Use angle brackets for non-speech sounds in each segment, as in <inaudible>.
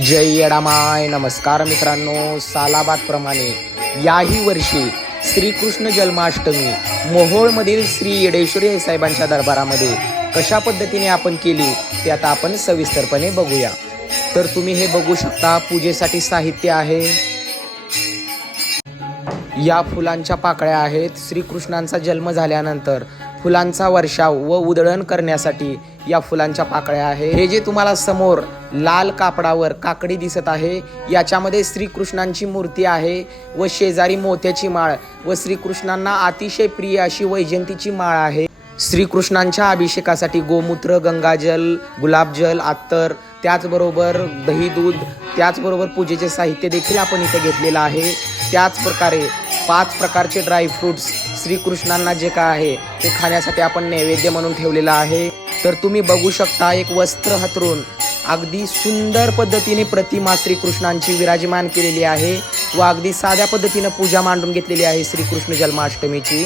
जय येडामाय. नमस्कार मित्रांनो सालाबाद प्रमाणे याही वर्षी श्रीकृष्ण जन्माष्टमी मोहोळमधील श्री येडेश्वरी साहेबांच्या दरबारामध्ये कशा पद्धतीने आपण केली ते आता आपण सविस्तरपणे बघूया. तर तुम्ही हे बघू शकता पूजेसाठी साहित्य आहे. या फुलांच्या पाकळ्या आहेत. श्रीकृष्णांचा जन्म झाल्यानंतर फुलांचा वर्षाव व उधळण करण्यासाठी या फुलांच्या पाकळ्या आहे. हे जे तुम्हाला समोर लाल कापडावर काकडी दिसत आहे याच्यामध्ये श्रीकृष्णांची मूर्ती आहे व शेजारी मोत्याची माळ व श्रीकृष्णांना अतिशय प्रिय अशी वैजंतीची माळ आहे. श्रीकृष्णांच्या अभिषेकासाठी गोमूत्र गंगाजल गुलाबजल अत्तर त्याचबरोबर दही दूध त्याचबरोबर पूजेचे साहित्य देखील आपण इथे घेतलेलं आहे. त्याच प्रकारे पाच प्रकारचे ड्रायफ्रुट्स श्रीकृष्णांना जे काय आहे ते खाण्यासाठी आपण नैवेद्य म्हणून ठेवलेलं आहे. तर तुम्ही बघू शकता एक वस्त्र हतरून. अगदी सुंदर पद्धतीने प्रतिमा श्रीकृष्णांची विराजमान केलेली आहे व अगदी साध्या पद्धतीनं पूजा मांडून घेतलेली आहे श्रीकृष्ण जन्माष्टमीची.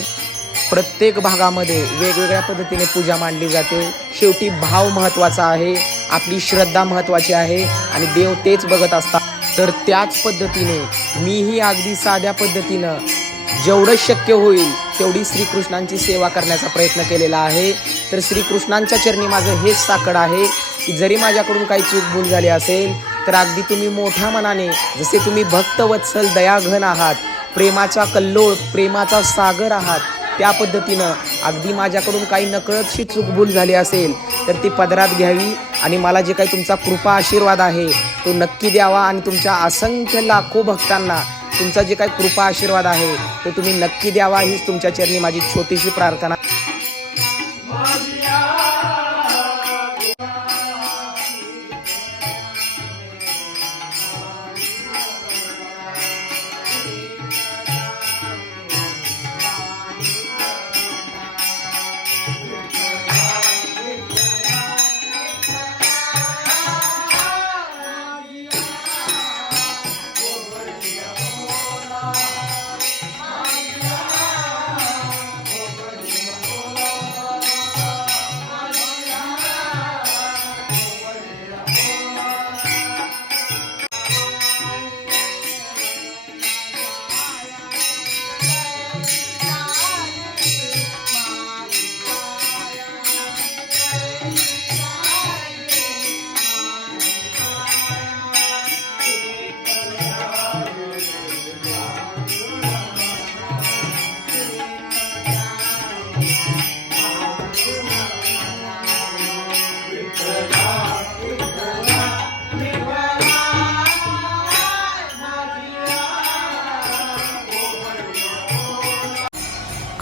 प्रत्येक भागामध्ये वेगवेगळ्या पद्धतीने पूजा मांडली जाते. शेवटी भाव महत्त्वाचा आहे आपली श्रद्धा महत्त्वाची आहे आणि देव तेच बघत असतात. तर त्याच पद्धतीने मीही अगदी साध्या पद्धतीनं जेवढं शक्य होईल तेवढी श्रीकृष्णांची सेवा करण्याचा प्रयत्न केलेला आहे. तर श्रीकृष्णांच्या चरणी माझं हेच साकड आहे की जरी माझ्याकडून काही चूक भूल झाली असेल तर अगदी तुम्ही मोठ्या मनाने जसे तुम्ही भक्तवत्सल दयाघन आहात प्रेमाचा कल्लोळ प्रेमाचा सागर आहात त्या पद्धतीनं अगदी माझ्याकडून काही नकळतशी चूक भूल झाली असेल तर ती पदरात घ्यावी आणि मला जे काही तुमचा कृपा आशीर्वाद आहे तो नक्की द्यावा आणि तुमच्या असंख्य लाखो भक्तांना तुमचा जे काही कृपा आशीर्वाद आहे तो तुम्ही नक्की द्यावा हीच तुमच्या चरणी माझी छोटीशी प्रार्थना.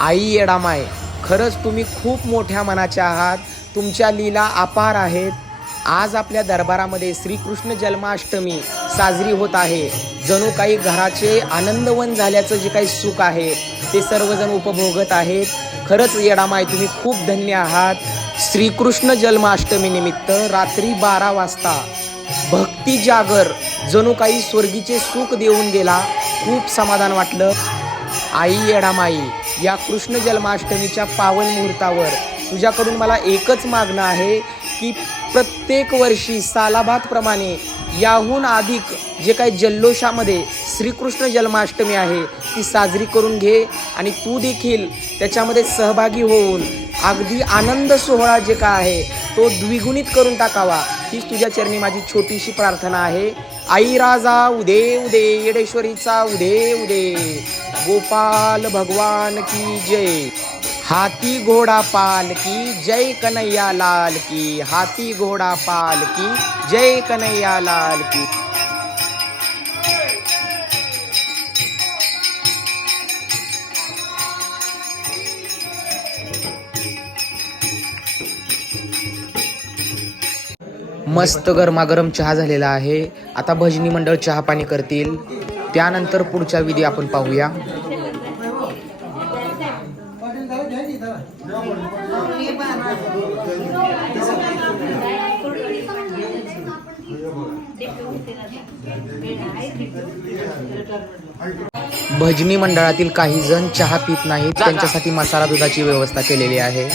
आई येडामाय खरंच तुम्ही खूप मोठ्या मनाचे आहात. तुमच्या लीला अपार आहेत. आज आपल्या दरबारामध्ये श्रीकृष्ण जन्माष्टमी साजरी होत आहे. जणू काही घराचे आनंदवन झाल्याचं जे काही सुख आहे ते सर्वजण उपभोगत आहेत. खरंच येडामाय तुम्ही खूप धन्य आहात. श्रीकृष्ण जन्माष्टमीनिमित्त रात्री बारा वाजता भक्ती जागर जणू काही स्वर्गीचे सुख देऊन गेला. खूप समाधान वाटलं. आई येडामाई या कृष्ण जन्माष्टमीच्या पावन मुहूर्तावर. तुझ्याकडून मला एकच मागणं आहे की प्रत्येक वर्षी सालाबादप्रमाणे याहून अधिक जे काही जल्लोषामध्ये श्रीकृष्ण जन्माष्टमी आहे ती साजरी करून घे आणि तू देखील त्याच्यामध्ये सहभागी होऊन अगदी आनंद सोहळा जे काय आहे तो द्विगुणित करून टाकावा. हीच तुझ्या चरणी माझी छोटीशी प्रार्थना आहे. आई राजा उदे उदे येडेश्वरीचा उदे उदे. गोपाल भगवान की जय. हाती घोडा पाल की जय कन्हैया लाल की. हाती घोडा पाल की जय कन्हैया लाल की. मस्त गरमागरम चहा झालेला आहे. आता भजनी मंडळ चहा पाणी करतील. त्यानंतर पुढच्या विधी आपण पाहूया. भजनी मंडळातील काही जण चहा पित नाहीत. त्यांच्यासाठी मसाला दुधाची व्यवस्था केलेली आहे.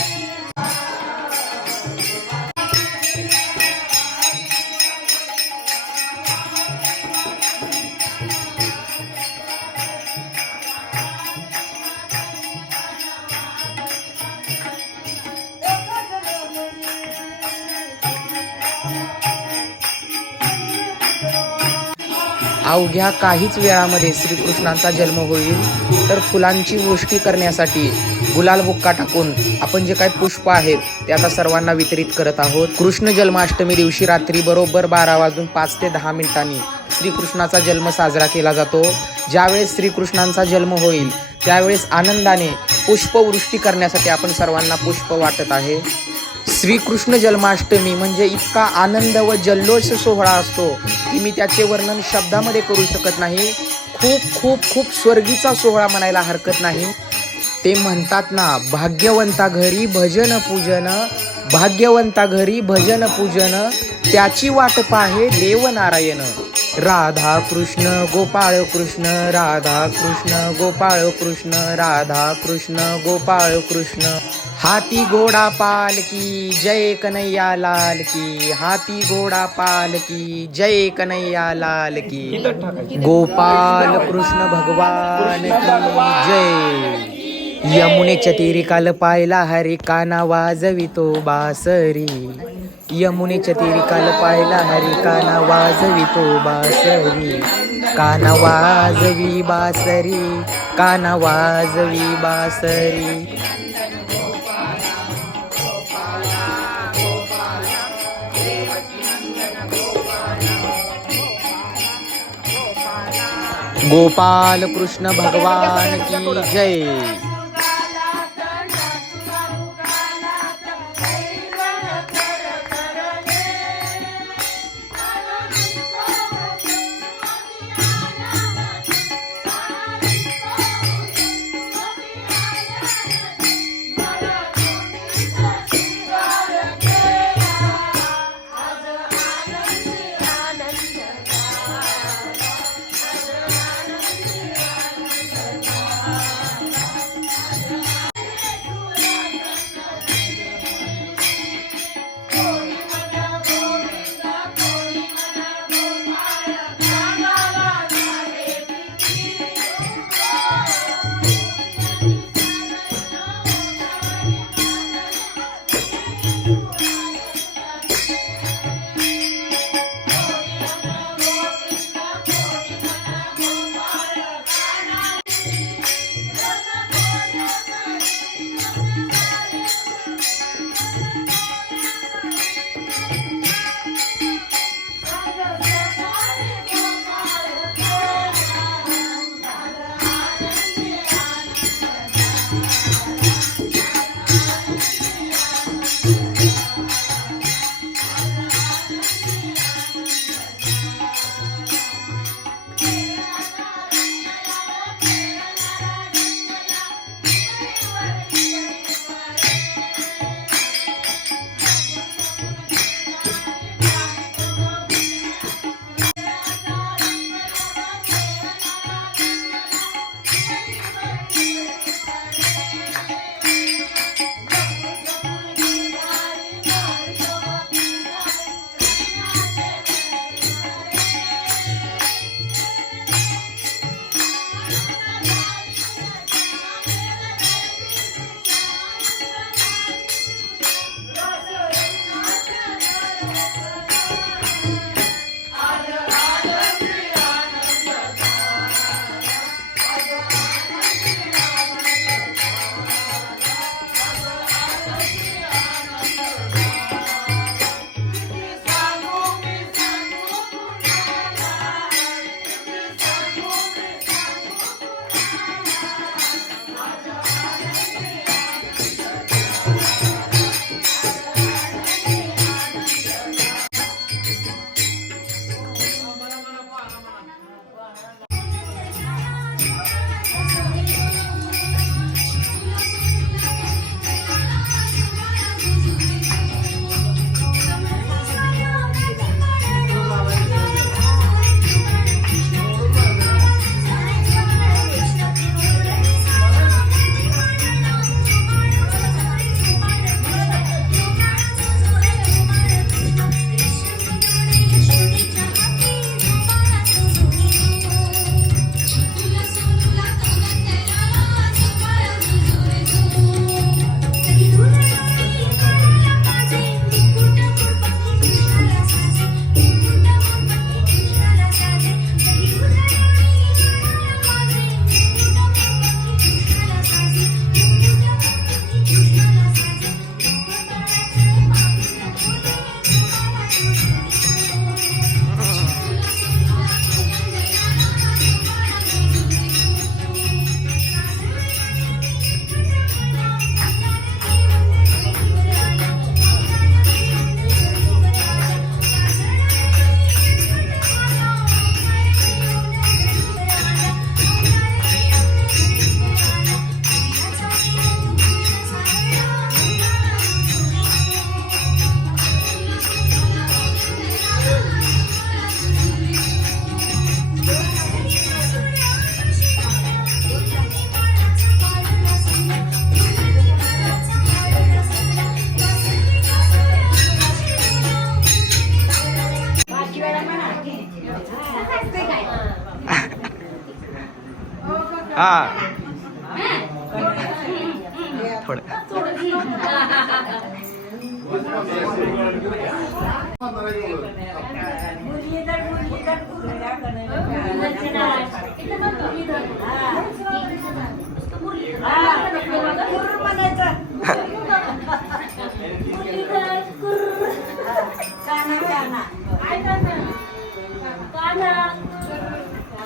अवघ्या काहीच वेळामध्ये श्रीकृष्णांचा जन्म होईल. तर फुलांची गोष्टी करण्यासाठी गुलाल बुक्का टाकून आपण जे काही पुष्प आहेत ते आता सर्वांना वितरित करत आहोत. कृष्ण जन्माष्टमी दिवशी रात्री बरोबर बारा वाजून पाच ते दहा मिनिटांनी श्रीकृष्णाचा जन्म साजरा केला जातो. ज्यावेळेस श्रीकृष्णांचा जन्म होईल त्यावेळेस आनंदाने पुष्पवृष्टी करण्यासाठी आपण सर्वांना पुष्प वाटत आहे. श्रीकृष्ण जन्माष्टमी म्हणजे इतका आनंद व जल्लोष सोहळा असतो की मी त्याचे वर्णन शब्दामध्ये करू शकत नाही. खूप खूप खूप स्वर्गीचा सोहळा म्हणायला हरकत नाही. ते म्हणतात ना भाग्यवंता घरी भजन पूजन भाग्यवंता घरी भजन पूजन त्याची वाट पाहे देव नारायण राधा कृष्ण गोपाळ कृष्ण राधा कृष्ण गोपाळ कृष्ण राधा कृष्ण गोपाळ कृष्ण. हाती घोडा पालकी जय कन्हैया लाल की हाती घोडा पालकी जय कन्हैया लाल की. गोपाल कृष्ण भगवान की जय. यमुनेच्या तीरी काल पाहिला हरी काना वाजवितो बासरी. यमुनेच्या तीरी काल पाहिला हरी काना वाजवितो बासरी. काना वाजवी बासरी काना वाजवी बासरी. गोपाल कृष्ण भगवान की जय.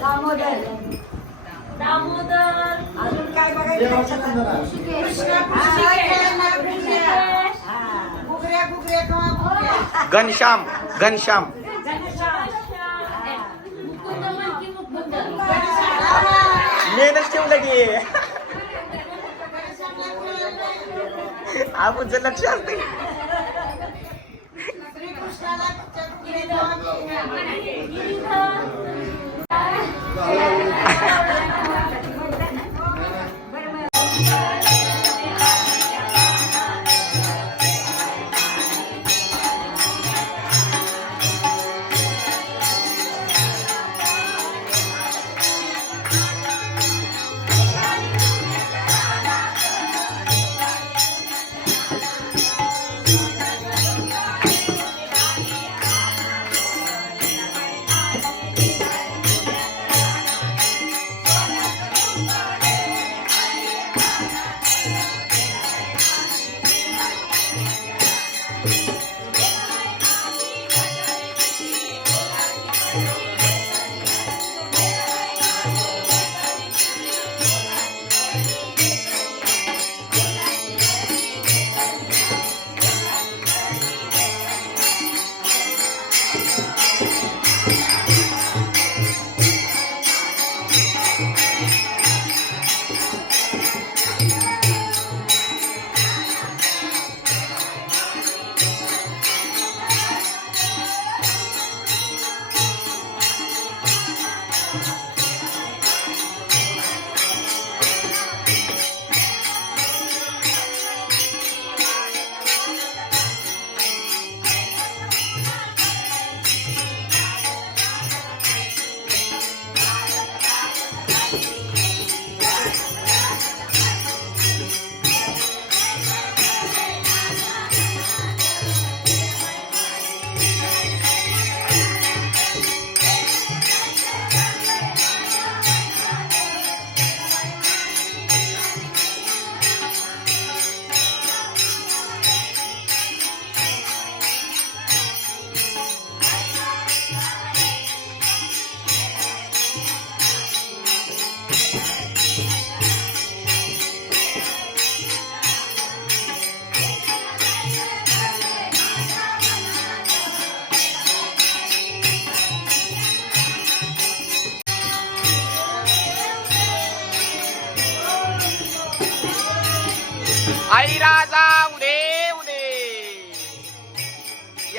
दामोदर. दामोदर. अजून काय बघायचं कृष्णा गुगऱ्या गुगऱ्या किंवा गुगऱ्या. घनश्याम घनश्याम. मेहनत ठेवलं की आपण लक्ष असते श्रीकृष्णाला गुगऱ्या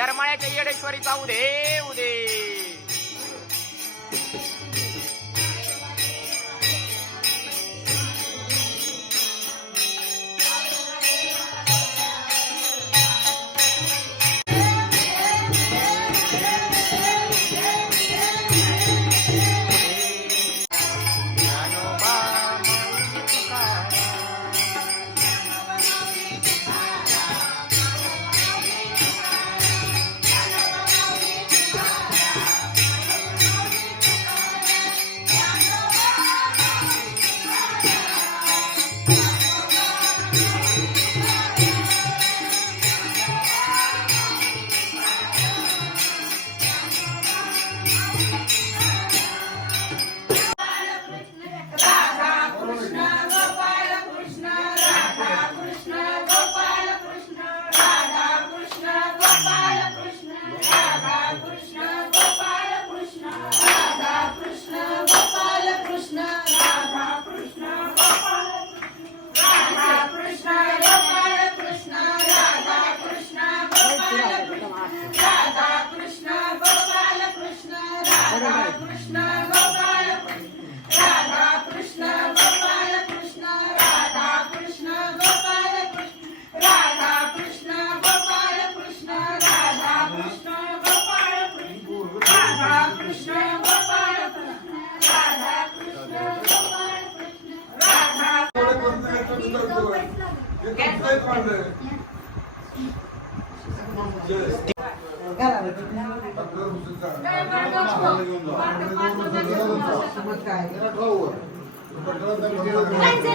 करमाळ्याच्या येडेश्वरी जाऊ दे उदे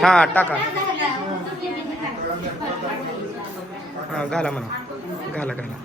हा टाका. हा घाला म्हणा. घाला घाला.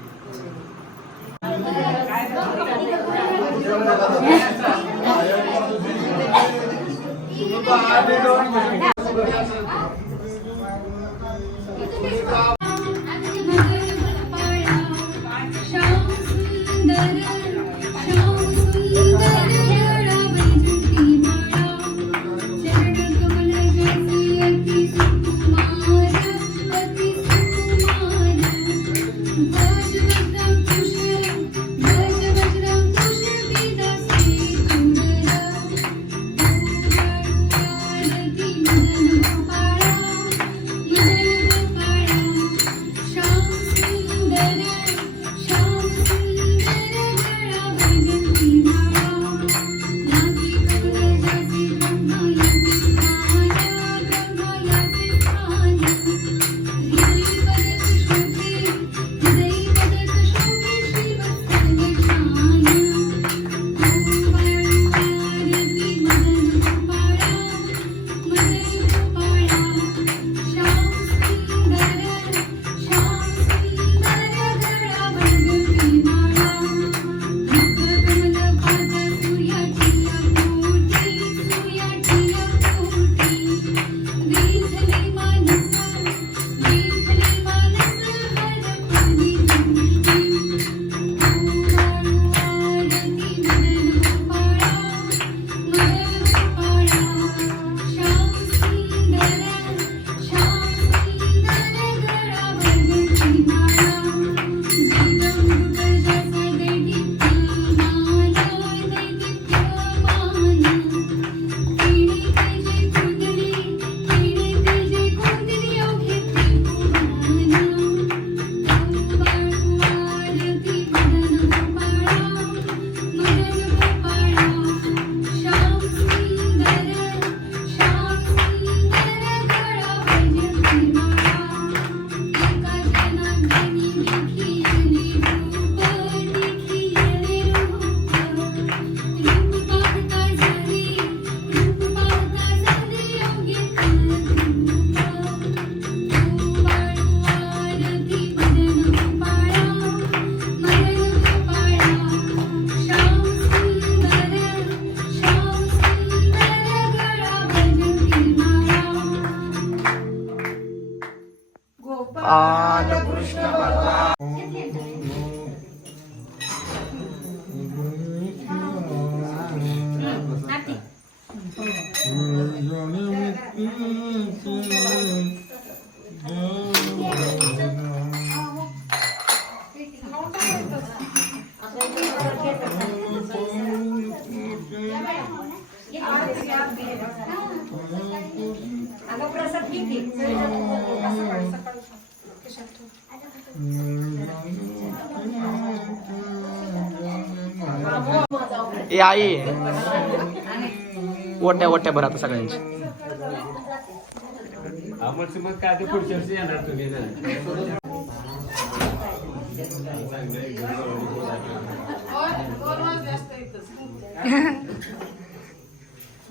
ए आई. ओट्या ओट्या बरं आता सगळ्यांची. काय पुढच्या वर्षी येणार तुम्ही <laughs>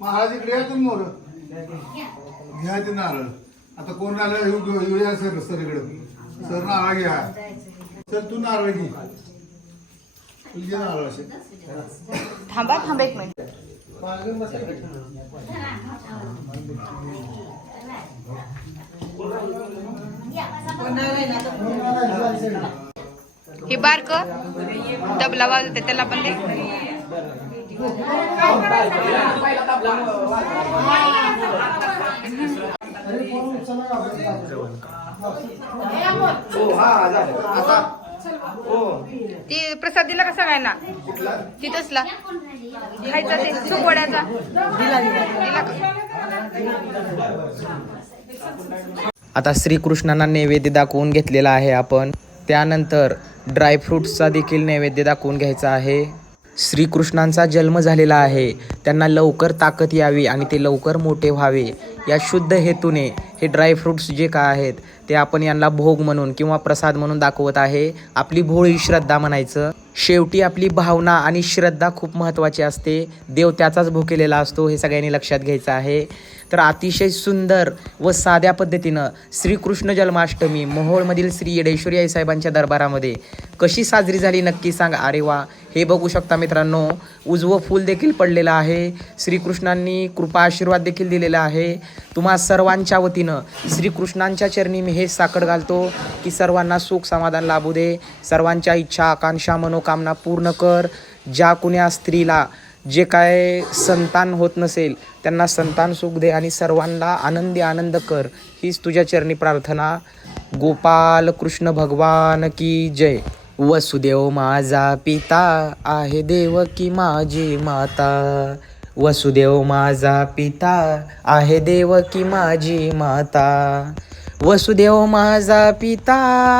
महाराज इकडे या तुम्ही मोर. घ्या ते नारळ. आता कोण आलं? येऊ या सर सर इकडे. सर नारळ घ्या. सर तू नारळ घे. तुझे नारळ असे. थांबा थांबा एक मिनिट. हे बारक. तबला वाजवते त्याला पण दे ती प्रसाद दिला का सगळ्यांना? तिथंचला. खायचा ते सुकवड्याचा. दिला का? आता श्रीकृष्णांना नैवेद्य दाखवून घेतलेला आहे आपण. त्यानंतर ड्रायफ्रूट्सचा देखील नैवेद्य दाखवून घ्यायचा आहे. श्रीकृष्णांचा जन्म झालेला आहे. त्यांना लवकर ताकद यावी आणि ते लवकर मोठे व्हावे. या शुद्ध हेतूने हे ड्रायफ्रूट्स जे काय आहेत ते आपण यांना भोग म्हणून किंवा प्रसाद म्हणून दाखवत आहे. आपली भोळी श्रद्धा म्हणायचं. शेवटी आपली भावना आणि श्रद्धा खूप महत्त्वाची असते. देव त्याचाच भुकेलेला असतो हे सगळ्यांनी लक्षात घ्यायचं आहे. तर अतिशय सुंदर व साध्या पद्धतीनं श्रीकृष्ण जन्माष्टमी मोहोळमधील श्री येडेश्वरी आई साहेबांच्या दरबारामध्ये कशी साजरी झाली नक्की सांग. अरे वा हे बघू शकता मित्रांनो उजवं फूल देखील पडलेलं आहे. श्रीकृष्णांनी कृपा आशीर्वाद देखील दिलेला आहे. तुम्हा सर्वांच्या वतीनं श्रीकृष्णांच्या चरणी मी हे साकड घालतो की सर्वांना सुख समाधान लाभू दे. सर्वांच्या इच्छा आकांक्षा मनोकामना पूर्ण कर. ज्या कुण्या स्त्रीला जे काय संतान होत नसेल त्यांना संतान सुख दे आणि सर्वांना आनंदी आनंद कर. हीच तुझ्या चरणी प्रार्थना. गोपाल कृष्ण भगवान की जय. वसुदेव माझा पिता आहे देव की माझी माता. वसुदेव माझा पिता आहे देव की माझी माता. वसुदेव माझा पिता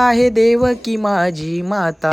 आहे देव की माझी माता.